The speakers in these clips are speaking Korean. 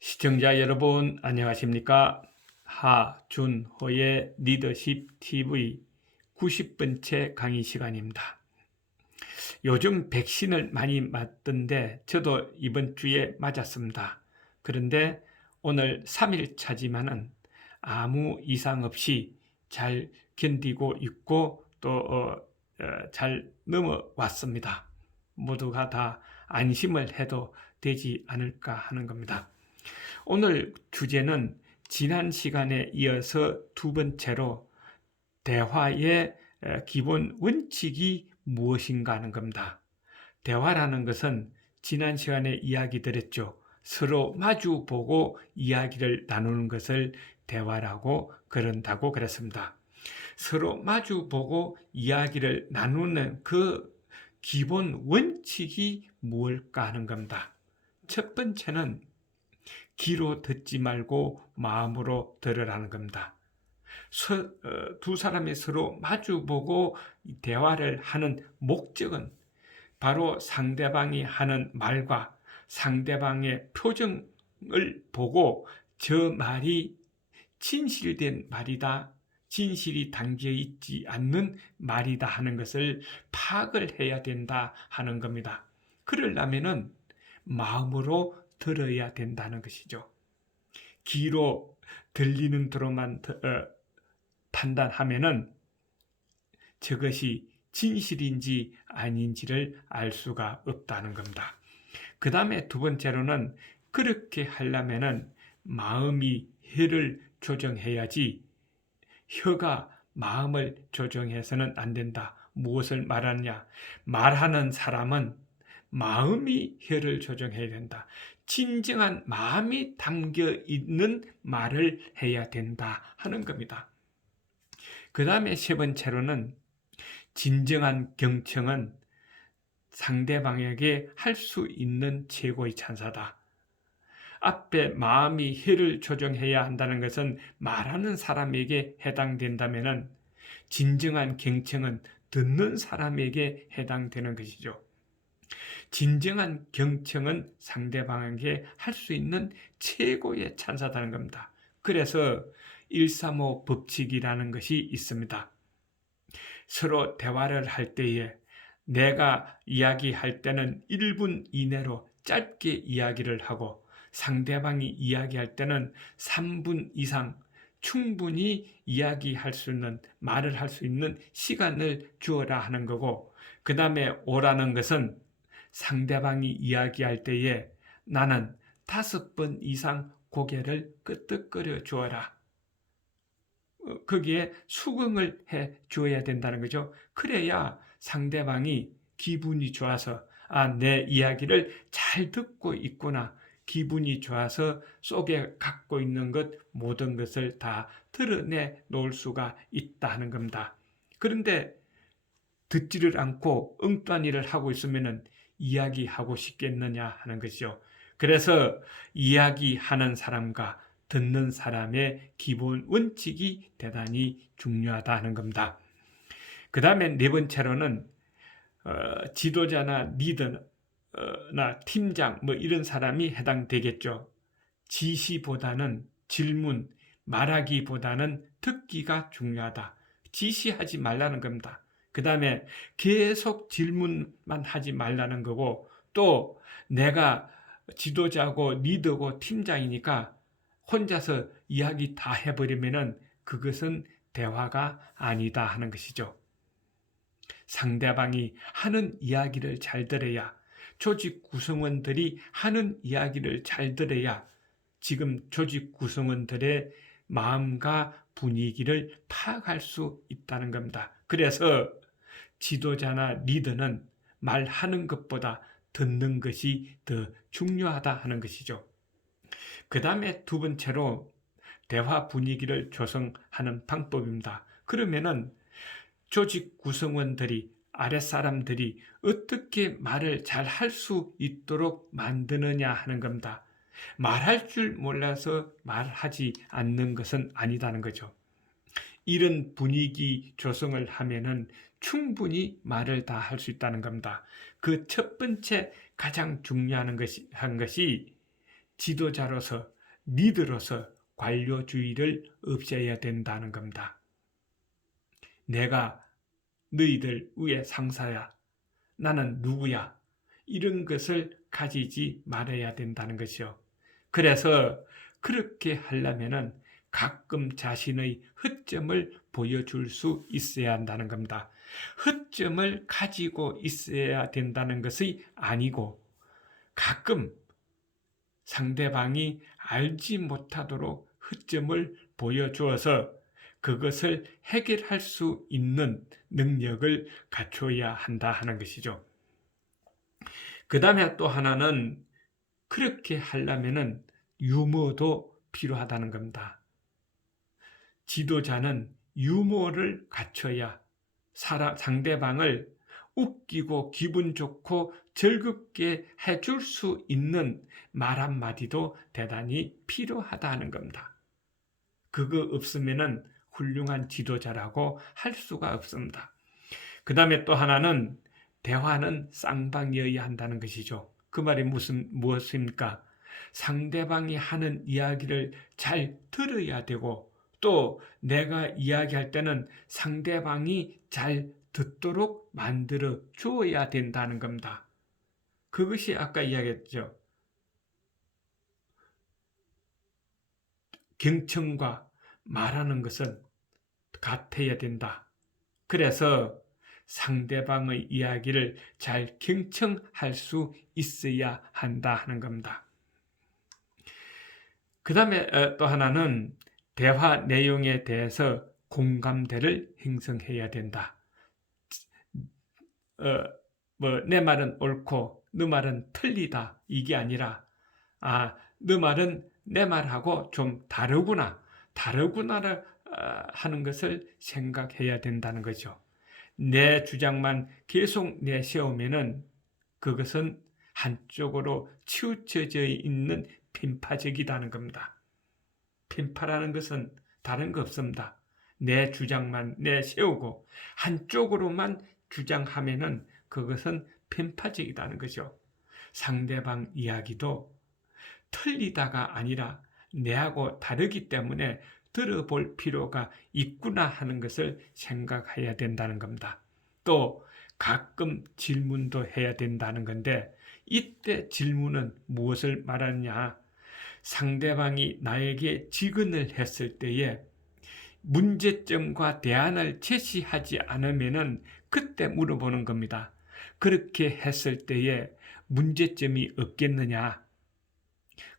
시청자 여러분 안녕하십니까? 하준호의 리더십 TV 90번째 강의 시간입니다. 요즘 백신을 많이 맞던데 저도 이번 주에 맞았습니다. 그런데 오늘 3일차지만은 아무 이상 없이 잘 견디고 있고 또 잘 넘어왔습니다. 모두가 다 안심을 해도 되지 않을까 하는 겁니다. 오늘 주제는 지난 시간에 이어서 두 번째로 대화의 기본 원칙이 무엇인가 하는 겁니다. 대화라는 것은 지난 시간에 이야기 드렸죠. 서로 마주보고 이야기를 나누는 것을 대화라고 그런다고 그랬습니다. 서로 마주보고 이야기를 나누는 그 기본 원칙이 무엇일까 하는 겁니다. 첫 번째는 귀로 듣지 말고 마음으로 들으라는 겁니다. 두 사람이 서로 마주보고 대화를 하는 목적은 바로 상대방이 하는 말과 상대방의 표정을 보고 저 말이 진실된 말이다, 진실이 담겨 있지 않는 말이다 하는 것을 파악을 해야 된다 하는 겁니다. 그러려면은 마음으로 들어야 된다는 것이죠. 귀로 들리는 대로만 판단하면은 저것이 진실인지 아닌지를 알 수가 없다는 겁니다. 그 다음에 두 번째로는 그렇게 하려면은 마음이 혀를 조정해야지 혀가 마음을 조정해서는 안 된다. 무엇을 말하느냐? 말하는 사람은 마음이 혀를 조정해야 된다. 진정한 마음이 담겨 있는 말을 해야 된다 하는 겁니다. 그 다음에 세 번째로는 진정한 경청은 상대방에게 할 수 있는 최고의 찬사다. 앞에 마음이 혀를 조정해야 한다는 것은 말하는 사람에게 해당된다면 진정한 경청은 듣는 사람에게 해당되는 것이죠. 진정한 경청은 상대방에게 할 수 있는 최고의 찬사다는 겁니다. 그래서 135 법칙이라는 것이 있습니다. 서로 대화를 할 때에 내가 이야기할 때는 1분 이내로 짧게 이야기를 하고 상대방이 이야기할 때는 3분 이상 충분히 이야기할 수 있는, 말을 할 수 있는 시간을 주어라 하는 거고, 그 다음에 오라는 것은 상대방이 이야기할 때에 나는 5번 이상 고개를 끄덕거려 주어라. 거기에 수긍을 해 주어야 된다는 거죠. 그래야 상대방이 기분이 좋아서 내 이야기를 잘 듣고 있구나. 기분이 좋아서 속에 갖고 있는 것 모든 것을 다 드러내 놓을 수가 있다는 겁니다. 그런데 듣지를 않고 엉뚱한 하고 있으면 이야기하고 싶겠느냐 하는 것이죠. 그래서 이야기하는 사람과 듣는 사람의 기본 원칙이 대단히 중요하다는 겁니다. 그 다음에 네 번째로는 지도자나 리더나 팀장 이런 사람이 해당되겠죠. 지시보다는 질문, 말하기보다는 듣기가 중요하다. 지시하지 말라는 겁니다. 그 다음에 계속 질문만 하지 말라는 거고, 또 내가 지도자고 리더고 팀장이니까 혼자서 이야기 다 해버리면은 그것은 대화가 아니다 하는 것이죠. 상대방이 하는 이야기를 잘 들어야, 조직 구성원들이 하는 이야기를 잘 들어야 지금 조직 구성원들의 마음과 분위기를 파악할 수 있다는 겁니다. 그래서 지도자나 리더는 말하는 것보다 듣는 것이 더 중요하다 하는 것이죠. 그 다음에 두 번째로 대화 분위기를 조성하는 방법입니다. 그러면은 조직 구성원들이, 아랫사람들이 어떻게 말을 잘 할 수 있도록 만드느냐 하는 겁니다. 말할 줄 몰라서 말하지 않는 것은 아니다는 거죠. 이런 분위기 조성을 하면은 충분히 말을 다 할 수 있다는 겁니다. 그 첫 번째 가장 중요한 것이 지도자로서 리더로서 관료주의를 없애야 된다는 겁니다. 내가 너희들 위에 상사야, 나는 누구야, 이런 것을 가지지 말아야 된다는 것이요. 그래서 그렇게 하려면은 가끔 자신의 허점을 보여줄 수 있어야 한다는 겁니다. 허점을 가지고 있어야 된다는 것이 아니고 가끔 상대방이 알지 못하도록 허점을 보여주어서 그것을 해결할 수 있는 능력을 갖춰야 한다 하는 것이죠. 그 다음에 또 하나는 그렇게 하려면은 유머도 필요하다는 겁니다. 지도자는 유머를 갖춰야 상대방을 웃기고 기분 좋고 즐겁게 해줄 수 있는 말 한마디도 대단히 필요하다는 겁니다. 그거 없으면은 훌륭한 지도자라고 할 수가 없습니다. 그 다음에 또 하나는 대화는 쌍방이어야 한다는 것이죠. 그 말이 무엇입니까? 상대방이 하는 이야기를 잘 들어야 되고 또 내가 이야기할 때는 상대방이 잘 듣도록 만들어 주어야 된다는 겁니다. 그것이 아까 이야기했죠. 경청과 말하는 것은 같아야 된다. 그래서 상대방의 이야기를 잘 경청할 수 있어야 한다 하는 겁니다. 그 다음에 또 하나는 대화 내용에 대해서 공감대를 형성해야 된다. 내 말은 옳고 너 말은 틀리다 이게 아니라 너 말은 내 말하고 좀 다르구나를 하는 것을 생각해야 된다는 거죠. 내 주장만 계속 내세우면은 그것은 한쪽으로 치우쳐져 있는 편파적이라는 겁니다. 편파라는 것은 다른 거 없습니다. 내 주장만 내세우고 한쪽으로만 주장하면은 그것은 편파적이라는 거죠. 상대방 이야기도 틀리다가 아니라 내하고 다르기 때문에 들어볼 필요가 있구나 하는 것을 생각해야 된다는 겁니다. 또 가끔 질문도 해야 된다는 건데 이때 질문은 무엇을 말하느냐? 상대방이 나에게 질문을 했을 때에 문제점과 대안을 제시하지 않으면은 그때 물어보는 겁니다. 그렇게 했을 때에 문제점이 없겠느냐?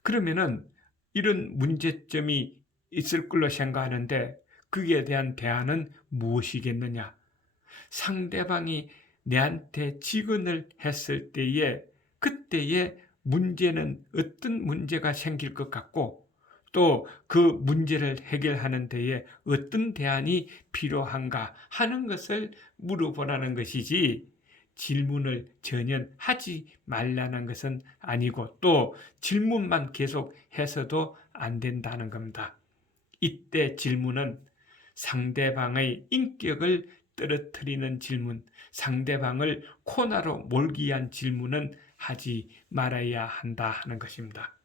그러면은 이런 문제점이 있을 걸로 생각하는데 그에 대한 대안은 무엇이겠느냐? 상대방이 내한테 질문을 했을 때에 그때의 문제는 어떤 문제가 생길 것 같고 또 그 문제를 해결하는 데에 어떤 대안이 필요한가 하는 것을 물어보라는 것이지 질문을 전혀 하지 말라는 것은 아니고 또 질문만 계속 해서도 안 된다는 겁니다. 이때 질문은 상대방의 인격을 떨어뜨리는 질문, 상대방을 코너로 몰기 위한 질문은 하지 말아야 한다 하는 것입니다.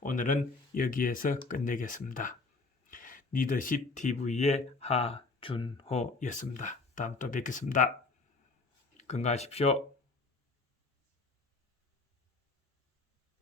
오늘은 여기에서 끝내겠습니다. 리더십 TV의 하준호였습니다. 다음 또 뵙겠습니다. 건강하십시오.